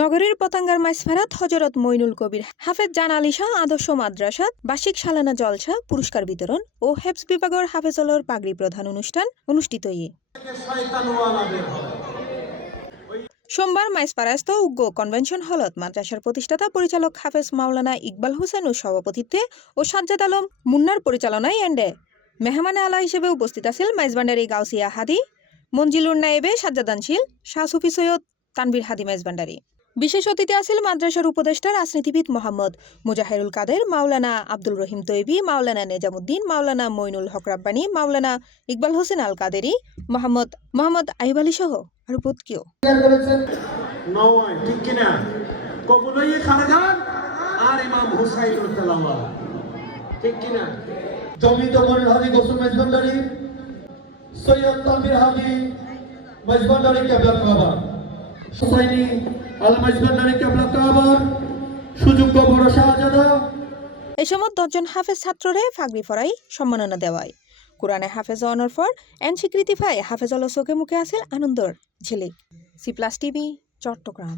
নগরীর পতাঙ্গার মাইসফারাত হজরত মইনুল কবির হাফেজ জান আলী শাহ আদর্শ মাদ্রাসাত বার্ষিক সালানা জলসা পুরস্কার বিতরণ ও হেফজ বিভাগের হাফেজলর পাগড়ি প্রধান অনুষ্ঠান অনুষ্ঠিত সোমবার মাইসপাড়াস্থ উগ্র কনভেনশন হলত মাদ্রাসার প্রতিষ্ঠাতা পরিচালক হাফেজ মাওলানা ইকবাল হোসেন ও সভাপতিত্বে ও সাজ্জাদ আলম মুন্নার পরিচালনায় এন্ডে মেহমানে আলা হিসেবে উপস্থিত আছিল মাইজবান্ডারি গাউসিয়া হাদি মঞ্জিলুর নায়েবে সাজ্জাদানশীল শাহ সুফি সৈয়দ তানভীর হাদি মেজবান্ডারি। বিশেষ অতিথি আছিল মাদ্রাসার উপদেষ্টা রাজনীতিবিদ মোহাম্মদ মুজাহিরুল কাদের, মাওলানা আব্দুল রহিম তৈবি, মাওলানা নেজামুদ্দিন, মাওলানা মইনুল হক রাব্বানী, মাওলানা ইকবাল হোসেন আল কাদেরি, মোহাম্মদ আইব আলী সহ আরো বহুত কেউ। সৈয়দ তানভীর হাদি মেজবান্ডারি কেবলা কাবা হুসাইনি আল মেজবান্ডারি কেবলা কাবার সুযোগ্য বড় শাহজাদা। এই সময় 10 জন হাফেজ ছাত্ররে ফাগড়ি ফরাই সম্মাননা দেওয়ায় কোরআনে হাফেজ অনার ফর এন স্বীকৃতি পায় হাফেজ চোখে মুখে আছিল আনন্দর ঝিলিক। C plus TV, Chittagong.